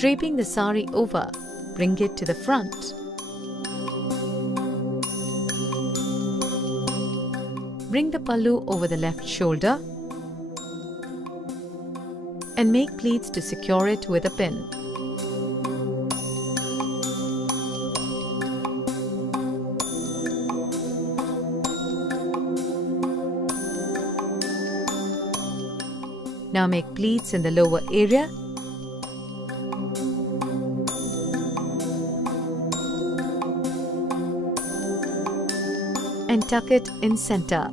Draping the sari over, bring it to the front. Bring the pallu over the left shoulder and make pleats to secure it with a pin. Now make pleats in the lower area and tuck it in center.